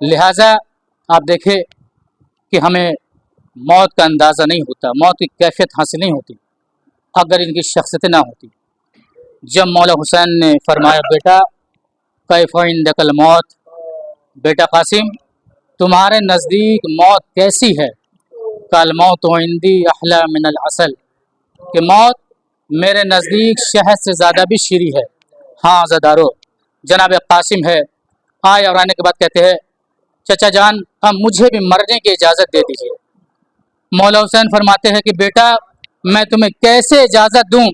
लिहाजा आप देखें कि हमें मौत का अंदाज़ा नहीं होता, मौत की कैफियत हासिल नहीं होती अगर इनकी शख्सियत ना होती। जब मौला हुसैन ने फरमाया, बेटा कैफ़ इंदकल मौत, बेटा कासिम तुम्हारे नज़दीक मौत कैसी है? कल मौत इंदी अहला मिनल असल, कि मौत मेरे नज़दीक शहद से ज़्यादा भी शीरी है। हाँ अज़ादारो, जनाब कासिम है, आए और आने के बाद कहते हैं, चचा जान अब मुझे भी मरने की इजाज़त दे दीजिए। मौला हुसैन फरमाते हैं कि बेटा मैं तुम्हें कैसे इजाज़त दूँ?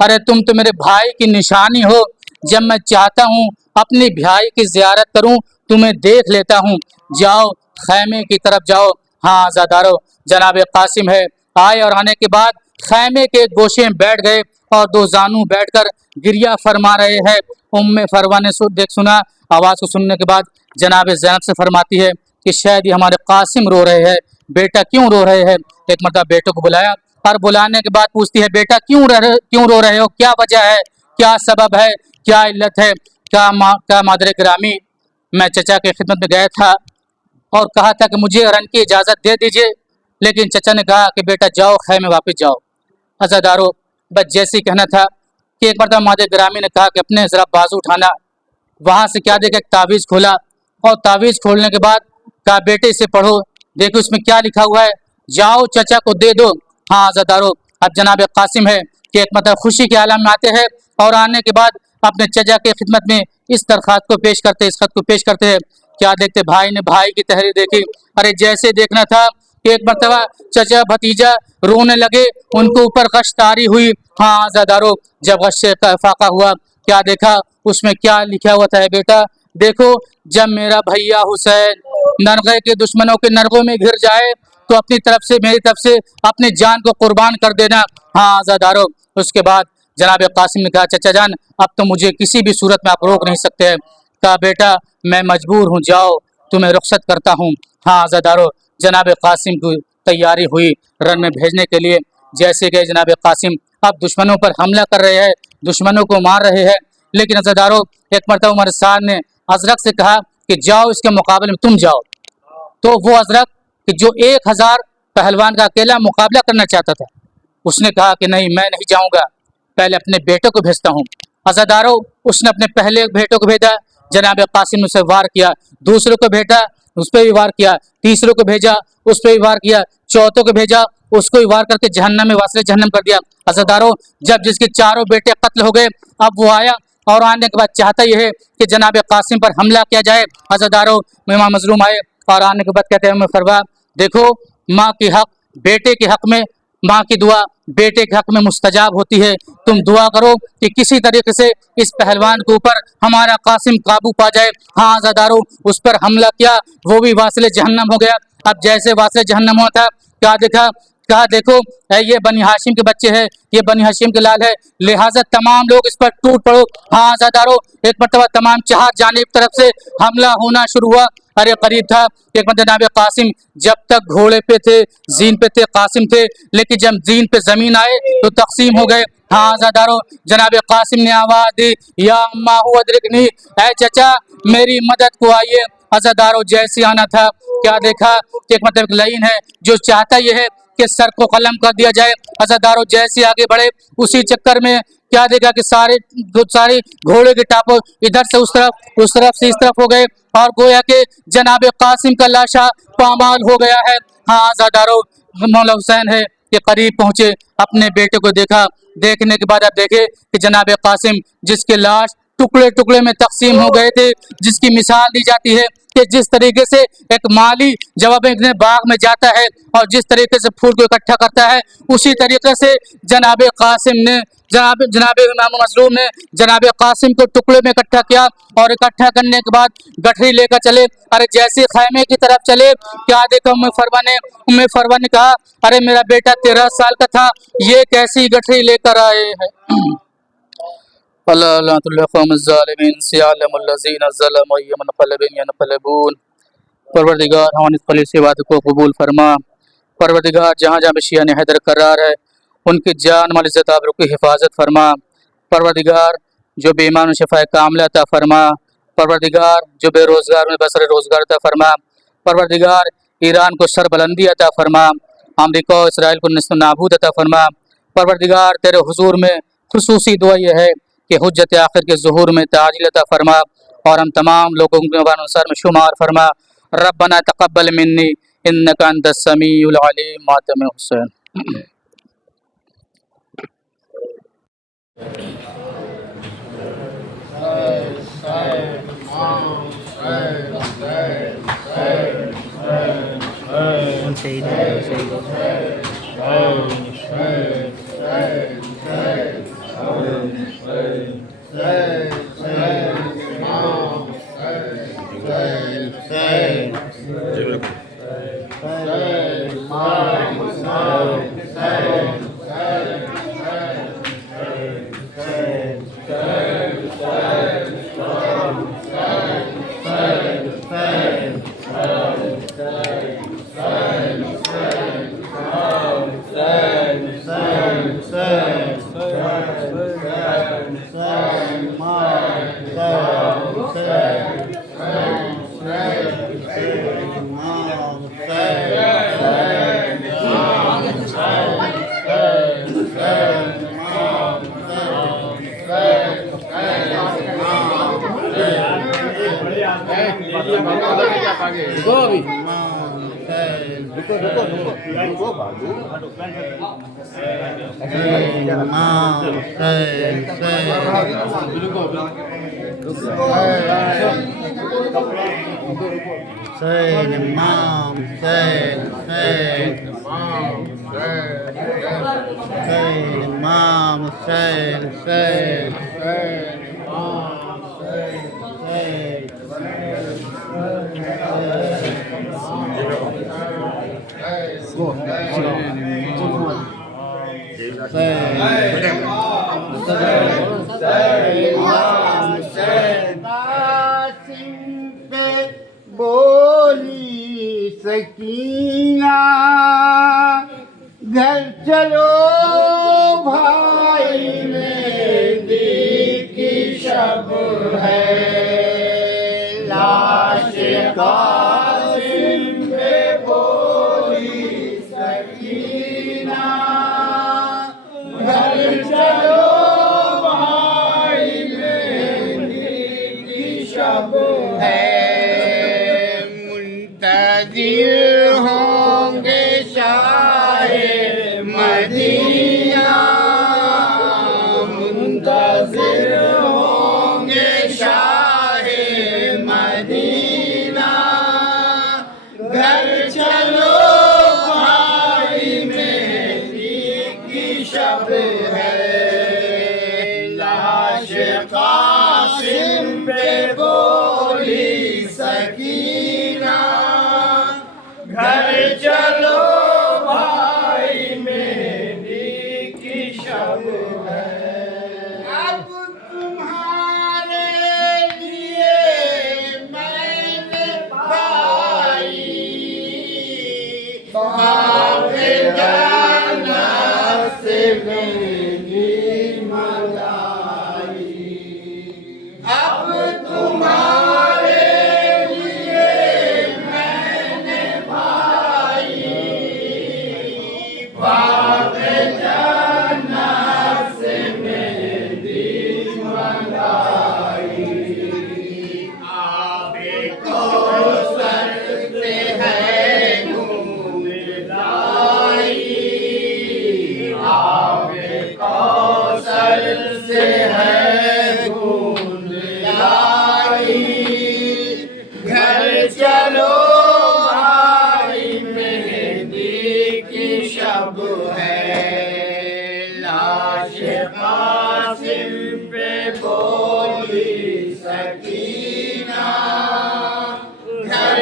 अरे तुम तो मेरे भाई की निशानी हो, जब मैं चाहता हूँ अपनी भाई की ज़ियारत करूँ तुम्हें देख लेता हूँ, जाओ खैमे की तरफ जाओ। हाँ आज़ादारो, जनाब कासिम है, आए और आने के बाद खैमे के गोशे में बैठ गए और दो जानू बैठकर गिरिया फरमा रहे हैं। उम्मे फरवा ने देख सुना, आवाज़ को सुनने के बाद जनाब ज़ैनब से फरमाती है कि शायद ये हमारे कासिम रो रहे हैं, बेटा क्यों रो रहे हैं? एक मरतबा बेटों को बुलाया और बुलाने के बाद पूछती है, बेटा क्यों रो रहे हो, क्या वजह है, क्या सबब है, क्या इल्लत है? क्या मादरे गिरामी, मैं चचा की खिदमत में गया था और कहा था कि मुझे रन की इजाज़त दे दीजिए, लेकिन चचा ने कहा कि बेटा जाओ खैमे वापस जाओ। अज़ादारो, बस जैसे ही कहना था कि एक मरतबा मादरे गिरामी ने कहा कि अपने ज़रा बाजू उठाना। वहाँ से क्या देखा, एक तावीज़ खोला और तावीज़ खोलने के बाद कहा, बेटे इसे पढ़ो, देखो इसमें क्या लिखा हुआ है, जाओ चचा को दे दो। हाँ अज़ादारो, अब जनाब कासिम है कि एक मतलब खुशी के आलम में आते हैं और आने के बाद अपने चचा की खिदमत में इस दरख्वास्त को पेश करते, इस खत को पेश करते हैं। क्या देखते, भाई ने भाई की तहरीर देखी। अरे जैसे देखना था कि एक मरतबा चचा भतीजा रोने लगे, उनको ऊपर गश तारी हुई। हाँ अज़ादारो, जब गश से फाका हुआ, क्या देखा उसमें क्या लिखा हुआ था, बेटा देखो, जब मेरा भैया हुसैन नरगे के दुश्मनों के नरगों में घिर जाए तो अपनी तरफ से, मेरी तरफ से अपनी जान को कुर्बान कर देना। हाँ आज़ादारो, उसके बाद जनाब कासिम ने कहा, चचा जान अब तो मुझे किसी भी सूरत में आप रोक नहीं सकते हैं। कहा, बेटा मैं मजबूर हूँ, जाओ तुम्हें रुखसत करता हूँ। हाँ आज़ादारो, जनाब कासिम की तैयारी हुई रन में भेजने के लिए। जैसे गए जनाब कासिम अब दुश्मनों पर हमला कर रहे हैं, दुश्मनों को मार रहे हैं, लेकिन अज़ादारो एक मरतबा उमर साद ने अजरक से कहा कि जाओ इसके मुकाबले में तुम जाओ। तो वो अजरक कि जो 1000 पहलवान का अकेला मुकाबला करना चाहता था, उसने कहा कि नहीं मैं नहीं जाऊंगा, पहले अपने बेटे को भेजता हूँ। अज़ादारो, उसने अपने पहले बेटों को भेजा, जनाब कासिम ने उसे वार किया, दूसरों को भेजा उस पर भी वार किया, तीसरों को भेजा उस पर भी वार किया, चौथों को भेजा उसको भी वार करके जहन्नम में वासले जहन्नम कर दिया। अज़ादारो, जब जिसके चारों बेटे कत्ल हो गए, अब वो आया और आने के बाद चाहता यह है कि जनाब कासिम पर हमला किया जाए। अज़ादारो, इमाम मजलूम आए और आने के बाद कहते हैं, फरवा देखो माँ की हक बेटे के हक में, माँ की दुआ बेटे के हक में मुस्तजाब होती है, तुम दुआ करो कि किसी तरीके से इस पहलवान के ऊपर हमारा कासिम काबू पा जाए। हाँ अज़ादारो, उस पर हमला किया, वो भी वासिले जहन्नम हो गया। अब जैसे वासिले जहन्नम हुआ था, क्या देखा, कहा देखो ये बनी हाशिम के बच्चे हैं, ये बनी हाशिम के लाल है, लिहाजा तमाम लोग इस पर टूट पड़ो। हाँ अज़ादारो, एक मरतबा तमाम चार जानिब तरफ से हमला होना शुरू हुआ। अरे करीब था एक मरतबा जनाब कासिम जब तक घोड़े पे थे, जीन पे थे, कासिम थे, लेकिन जब जीन पे जमीन आए तो तकसीम हो गए। हाँ अज़ादारो, जनाब कासिम ने आवाज दी, या अम्मा अदरिकनी, ऐ चचा मेरी मदद को आइए। अज़ादारो, जैसे आना था, क्या देखा कि एक मतलब लाइन है जो चाहता यह है कि सर को कलम कर दिया जाए। अज़ादारो, जैसे आगे बढ़े उसी चक्कर में क्या देखा कि सारे घोड़े के टापो इधर से उस तरफ से इस तरफ हो गए और गोया के जनाब कासिम का लाशा पामाल हो गया है। हाँ अज़ादारो, मौला हुसैन है कि करीब पहुंचे, अपने बेटे को देखा, देखने के बाद आप देखे कि जनाब कासिम जिसके लाश टुकड़े टुकड़े में तकसीम हो गए थे, जिसकी मिसाल दी जाती है कि जिस तरीके से एक माली जब अपने बाग में जाता है और जिस तरीके से फूल को इकट्ठा करता है, उसी तरीके से जनाब कासिम ने जनाब इमाम मजलूम ने जनाब कासिम को टुकड़े में इकट्ठा किया और इकट्ठा करने के बाद गठरी लेकर चले। अरे जैसे खैमे की तरफ चले, क्या देखा उम्मे फरवा ने कहा, अरे मेरा बेटा 13 साल का था, ये कैसी गठरी लेकर आए हैं। परवरदिगार हमारी खली से बात को कबूल फरमा। परवरदिगार जहाँ जहाँ बशिया ने हैदर करार है, उनकी जान माल इज़्ज़त आबरू की हिफाजत फरमा। परवरदिगार जो बेईमान शफ़ाए कामिला अता फरमा। परवरदिगार जो बेरोज़गार में बसर रोज़गार अता फरमा। परवरदिगार ईरान को सरबलंदी अता फरमा, अमरीका और इसराइल को निस्त नाबूद अता फरमा। परवरदिगार तेरे हुजूर में खुसूसी दुआ यह है कि हुज्जत आखिर के ज़ुहूर में ताजिल अता फरमा और हम तमाम लोगों के अनुसार में शुमार फरमा। रब्बना तक़ब्बल मिन्नी इन्नका अंतस समीउल अलीम। मातम हुसैन। बोली सकीना घर चलो भाई मेहंदी की शब है लाश कासिम पे बोली सकीना घर चलो भाई मेहंदी की शब है मुंतज़िर होंगे शाहे मदीना मुंतज़िर होंगे शाहे मदीना घर चलो भाई मेहंदी की शब है लाश कासिम पे बोली सकीना घर चलो भाई मेहंदी की शब है अब तुम्हारे लिए मैंने भाई बाग जाना से मेरी मलाई अब तुम्हारे लिए मैंने भाई बाग जाना से मेरी मलाई आबे कौसर से है घूम लाई आबे कौसर से है घूम लाई घर चलो भाई मेहंदी की शब है लाश कासिम पे बोली सकीना घर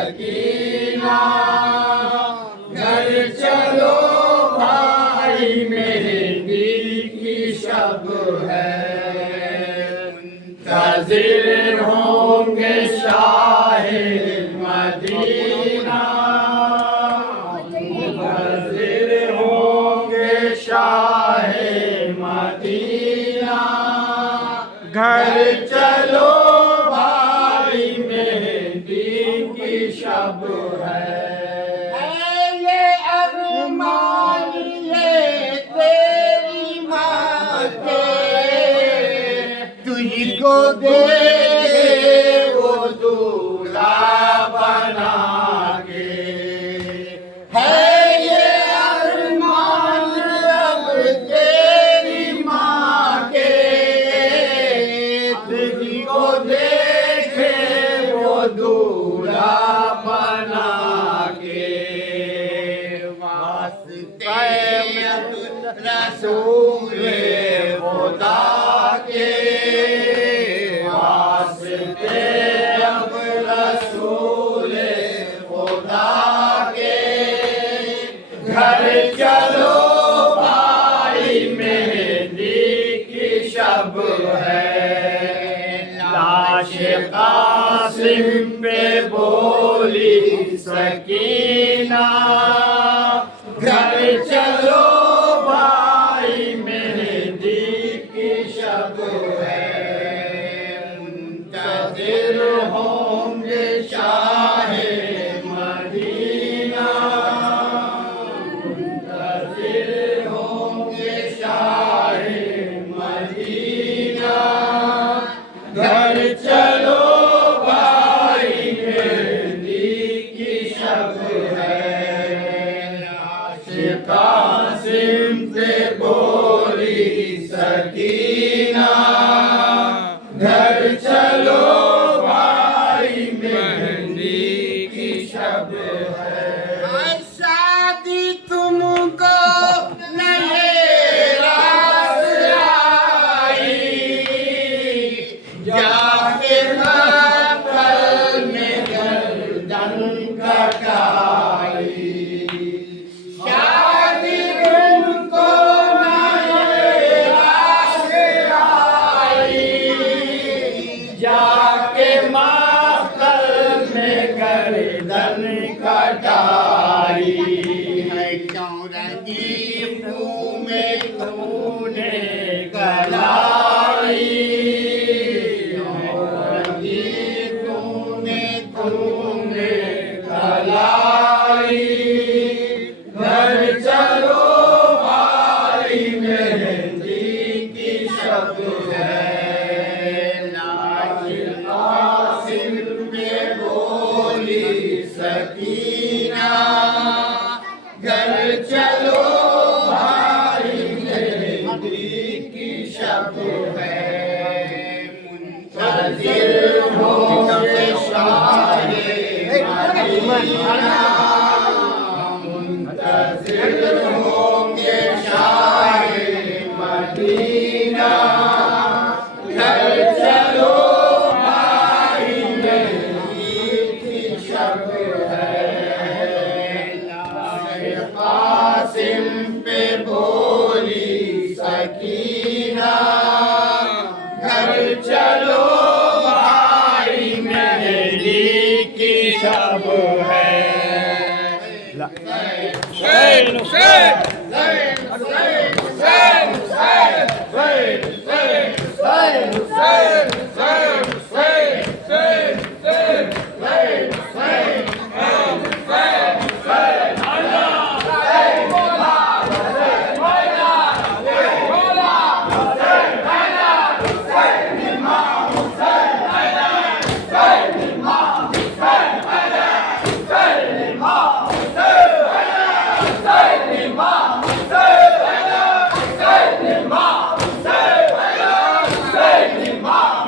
सकीना। घर चलो भाई मेहंदी की शब है। मुंतज़िर होंगे शाहे मदीना। मुंतज़िर होंगे शाहे मदीना। घर चलो भाई मेहंदी की शब है। ये अरमान ये तेरी माँ के तुझको दे वो दूल्हा बना के। है ये अरमान अब तेरी माँ के तुझको देखे वो दूल्हा बना के। वास्ते में रसूल खुदा के। वास्ते अब रसूल खुदा के। घर चलो भाई मेहंदी की शब है। लाश कासिम पे बोली सकीना। घर चलो भाई मेहंदी की शब है। मुंतज़िर होंगे शाहे मदीना। मुंतज़िर होंगे शाहे मदीना। घर चलो भाई मेहंदी की शब है। लाश कासिम से बोली सकीना। घर चलो भाई मेहंदी की शब है। शादी तुमको नए रास आई। जाके मातल में गर्दन कटाई। शादी तुमको नए रास आई। जाके मातल में गर्दन कटाई। है क्यों रंगी मुँह में तूने गलाई। तूने गलाई। घर चलो भाई मेहंदी की शब है। लाश कासिम पे बोली सकीना। घर चलो भाई मेहंदी की शब है। मुंतज़िर होंगे शाहे मदीना। मुंतज़िर होंगे शाहे मदीना। घर चलो भाई मेहंदी की शब है। लाश कासिम पे बोली सकीना। घर चलो भाई मेहंदी की शब है। Imam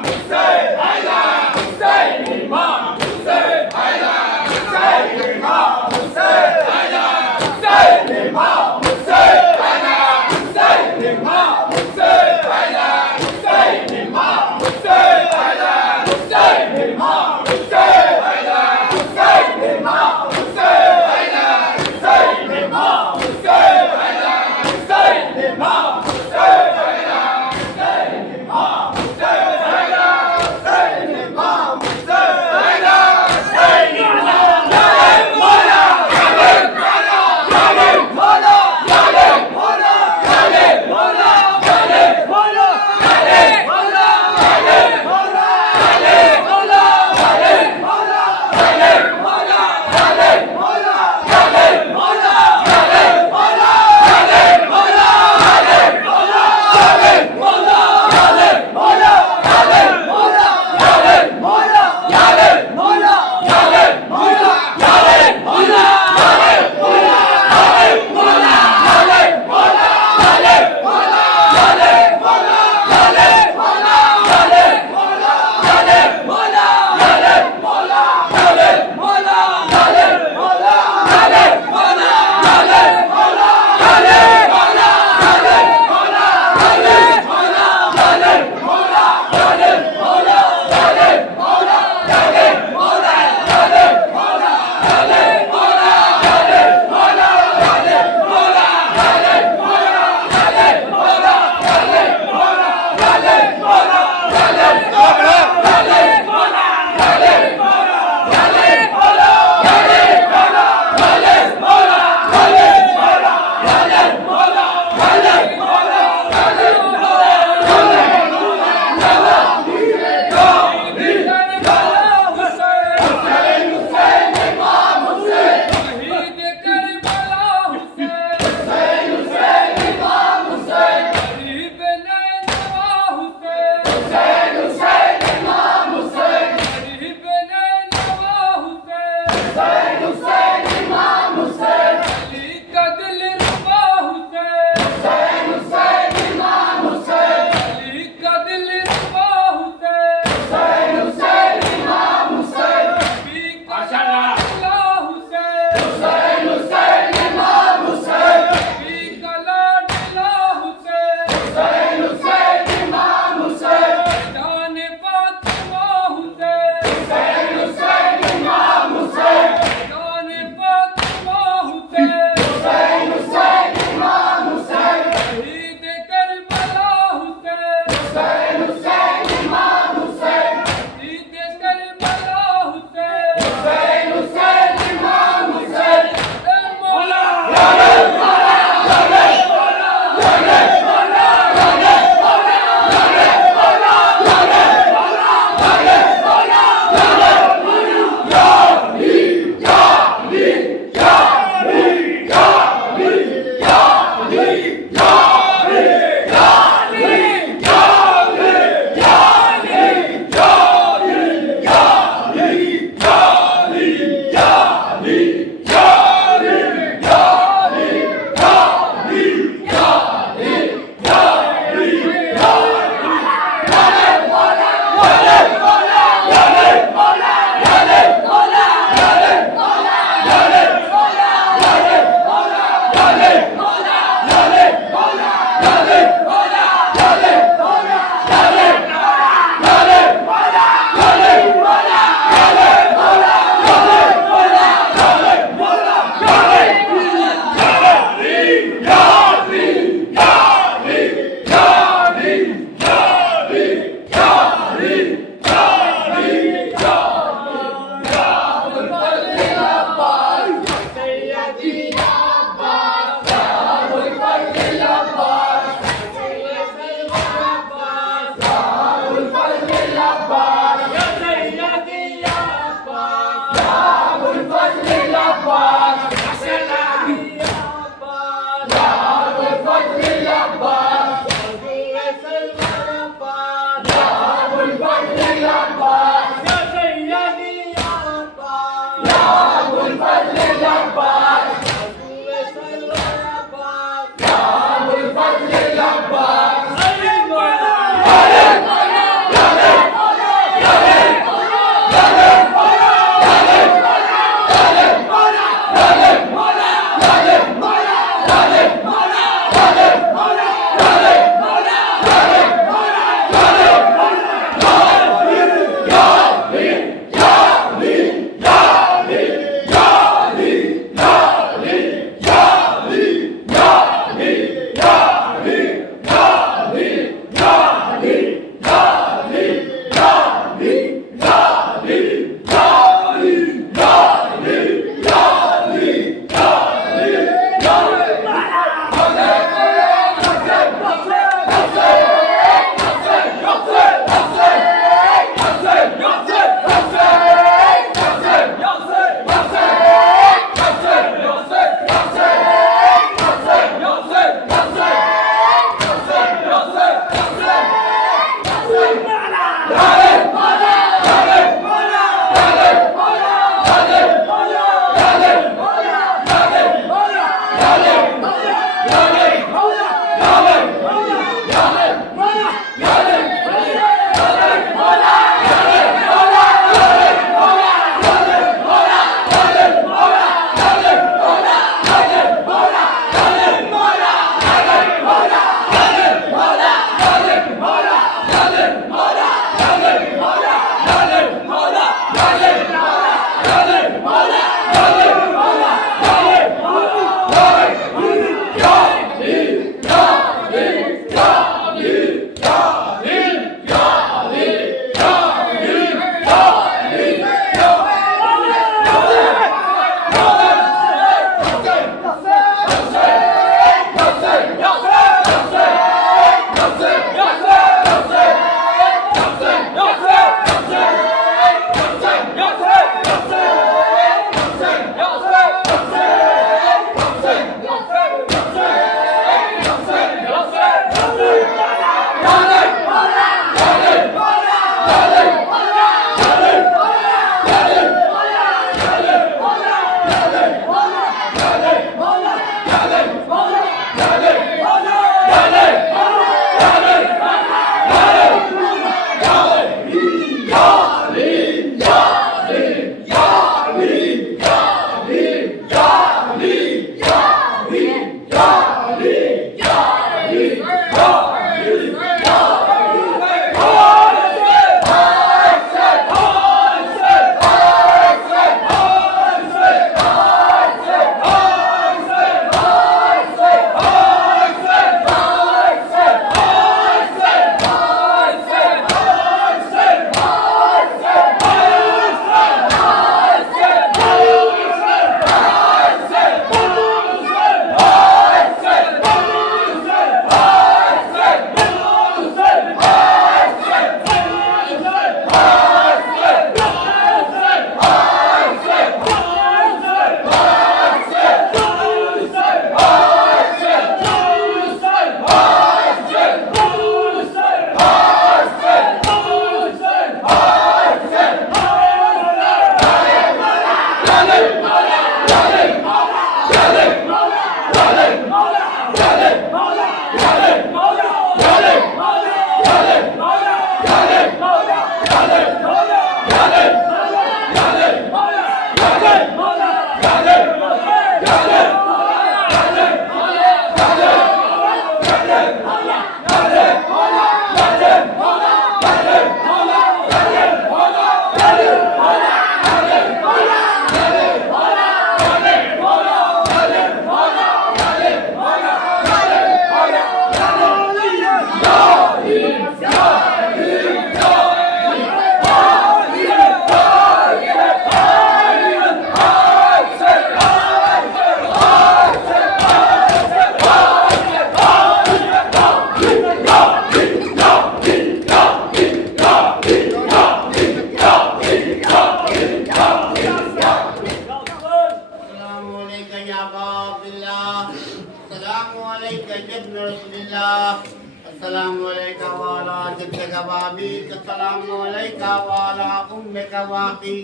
अस्सलामुअलैका वाला उम्मिका वाकी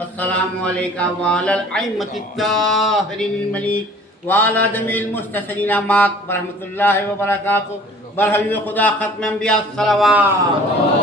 अस्सलामु अलैका वालल अइम्मति ताहिरीन मलीक वाला जमील मुस्तसरीना माक बरहमतुल्लाहि व बरकातहू बरहल खुदा खत्म अंबिया सलावत